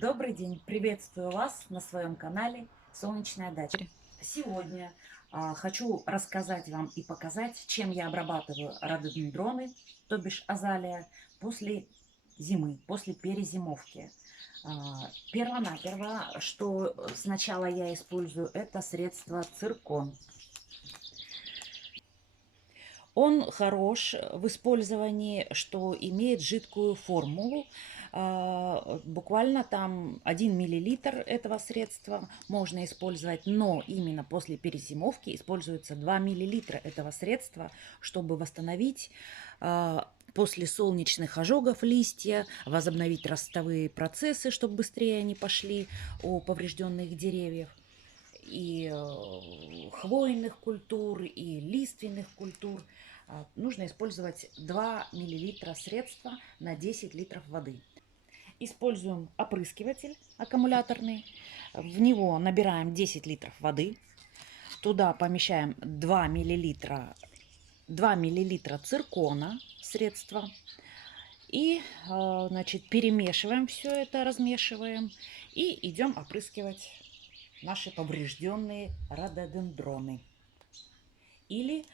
Добрый день! Приветствую вас на своем канале Солнечная дача. Сегодня хочу рассказать вам и показать, чем я обрабатываю рододендроны, то бишь азалия, после зимы, после перезимовки. Перво-наперво, что сначала я использую, это средство циркон. Он хорош в использовании, что имеет жидкую формулу. Буквально там 1 миллилитр этого средства можно использовать, но именно после перезимовки используется 2 миллилитра этого средства, чтобы восстановить после солнечных ожогов листья, возобновить ростовые процессы, чтобы быстрее они пошли у поврежденных деревьев. И хвойных культур, и лиственных культур. Нужно использовать 2 миллилитра средства на 10 литров воды. Используем опрыскиватель аккумуляторный. В него набираем 10 литров воды. Туда помещаем 2 миллилитра циркона средства. И, значит, перемешиваем все это, размешиваем. И идем опрыскивать наши поврежденные рододендроны. Или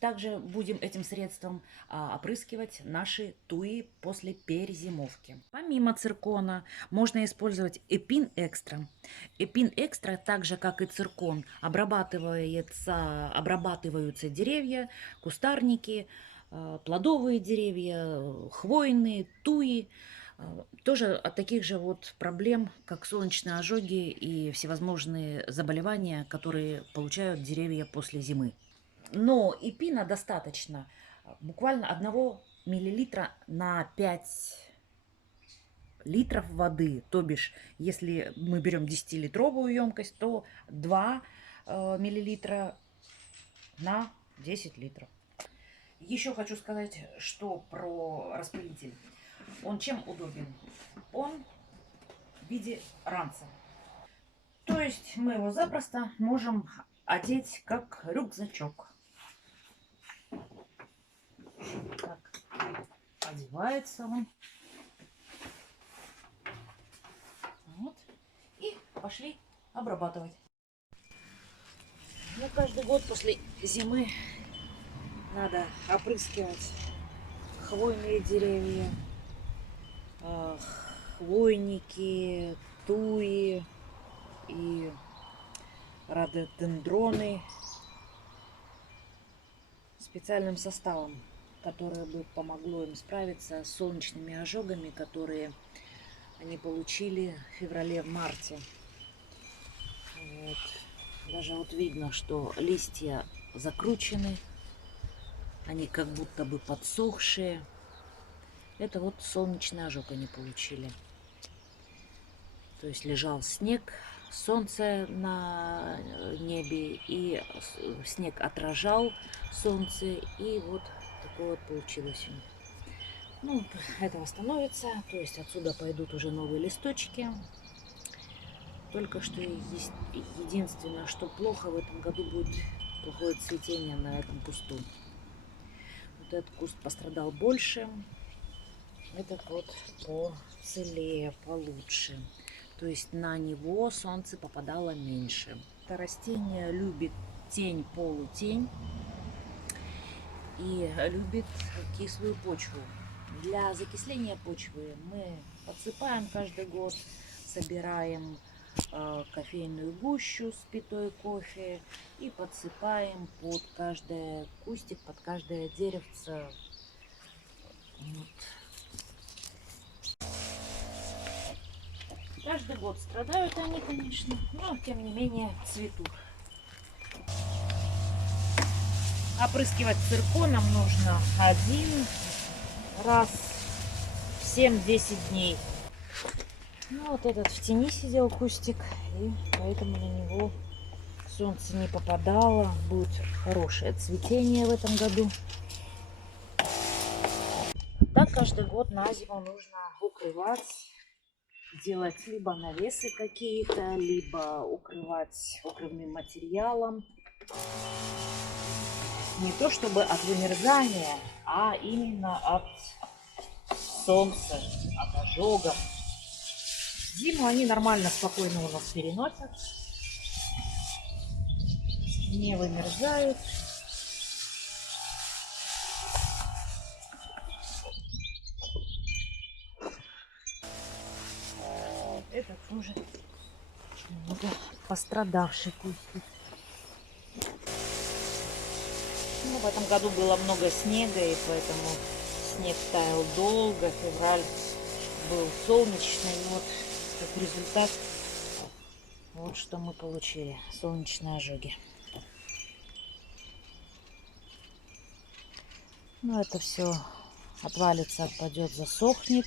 также будем этим средством опрыскивать наши туи после перезимовки. Помимо циркона можно использовать Эпин Экстра. Эпин Экстра, так же как и циркон, обрабатываются деревья, кустарники, плодовые деревья, хвойные, туи. Тоже от таких же вот проблем, как солнечные ожоги и всевозможные заболевания, которые получают деревья после зимы. Но эпина достаточно буквально 1 миллилитра на 5 литров воды. То бишь, если мы берем 10-литровую емкость, то 2 миллилитра на 10 литров. Еще хочу сказать, что про распылитель. Он чем удобен? Он в виде ранца. То есть мы его запросто можем одеть как рюкзачок. Так, одевается он. Вот. И пошли обрабатывать. Ну, каждый год после зимы надо опрыскивать хвойные деревья, хвойники, туи и рододендроны специальным составом, которое бы помогло им справиться с солнечными ожогами, которые они получили в феврале-марте. Вот. Даже вот видно, что листья закручены, они как будто бы подсохшие. Это вот солнечный ожог они получили. То есть лежал снег, солнце на небе, и снег отражал солнце, и вот такое вот получилось у них. Ну, это восстановится, то есть отсюда пойдут уже новые листочки. Только что есть единственное, что плохо в этом году, будет плохое цветение на этом кусту. Вот этот куст пострадал больше, этот вот поцелее, получше. То есть на него солнце попадало меньше. Это растение любит тень, полутень и любит кислую почву. Для закисления почвы мы подсыпаем каждый год, собираем кофейную гущу с пятой кофе и подсыпаем под каждый кустик, под каждое деревце. Вот. Каждый год страдают они, конечно, но тем не менее цветут. Опрыскивать цирконом нужно 1 раз в 7-10 дней. Ну, вот этот в тени сидел кустик, и поэтому на него солнце не попадало. Будет хорошее цветение в этом году. Так каждый год на зиму нужно укрывать, делать либо навесы какие-то, либо укрывать укрывным материалом. Не то чтобы от вымерзания, а именно от солнца, от ожогов. Зиму они нормально, спокойно у нас переносят, не вымерзают. Это тоже немного пострадавший кустик. Ну, в этом году было много снега, и поэтому снег таял долго. Февраль был солнечный. И вот как результат, вот что мы получили. Солнечные ожоги. Ну, это все отвалится, отпадет, засохнет.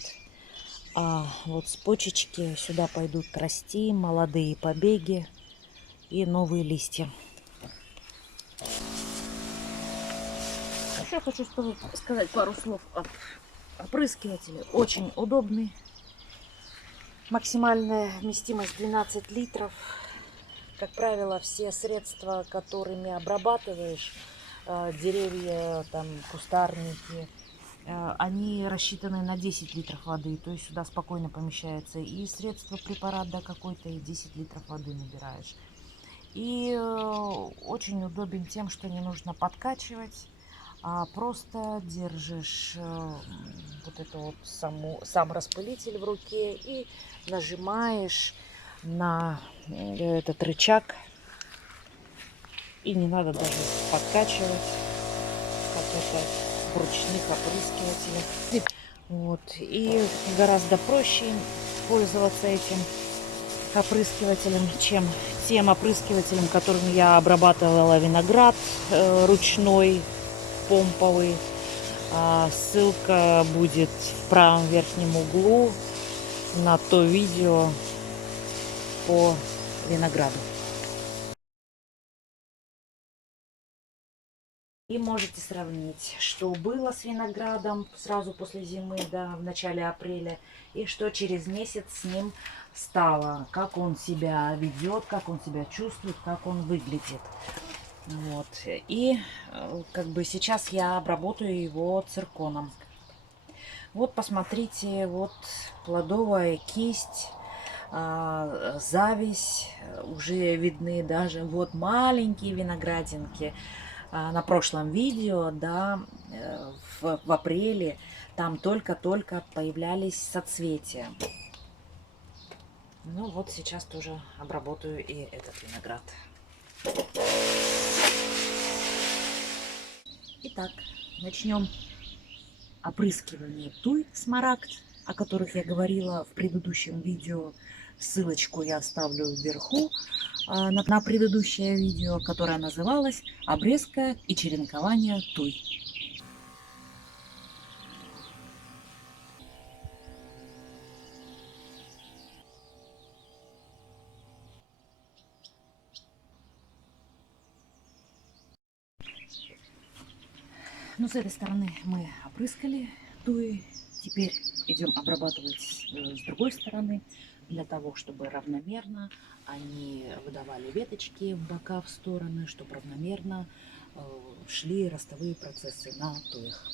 А вот с почечки сюда пойдут расти молодые побеги и новые листья. Еще хочу сказать пару слов об опрыскивателе. Очень удобный. Максимальная вместимость 12 литров. Как правило, все средства, которыми обрабатываешь деревья, там, кустарники, они рассчитаны на 10 литров воды. То есть сюда спокойно помещается и средство, препарат, да, какой-то, и 10 литров воды набираешь. И очень удобен тем, что не нужно подкачивать, а просто держишь вот это вот сам распылитель в руке и нажимаешь на этот рычаг. И не надо даже подкачивать, как это в ручных опрыскивателях. Вот. И гораздо проще пользоваться этим опрыскивателем, чем тем опрыскивателем, которым я обрабатывала виноград ручной, помповый. Ссылка будет в правом верхнем углу на то видео по винограду. И можете сравнить, что было с виноградом сразу после зимы, да, в начале апреля, и что через месяц с ним стало, как он себя ведет, как он себя чувствует, как он выглядит. Вот. И как бы сейчас я обработаю его цирконом. Вот посмотрите, вот плодовая кисть, зависть, уже видны даже вот маленькие виноградинки. На прошлом видео, да, в апреле там только-только появлялись соцветия. Ну вот сейчас тоже обработаю и этот виноград. Итак, начнем опрыскивание туй смарагд, о которых я говорила в предыдущем видео. Ссылочку я оставлю вверху на предыдущее видео, которое называлось «Обрезка и черенкование туй». Ну, с этой стороны мы опрыскали туи. Теперь идем обрабатывать с другой стороны, для того, чтобы равномерно они выдавали веточки в бока, в стороны, чтобы равномерно шли ростовые процессы на туях.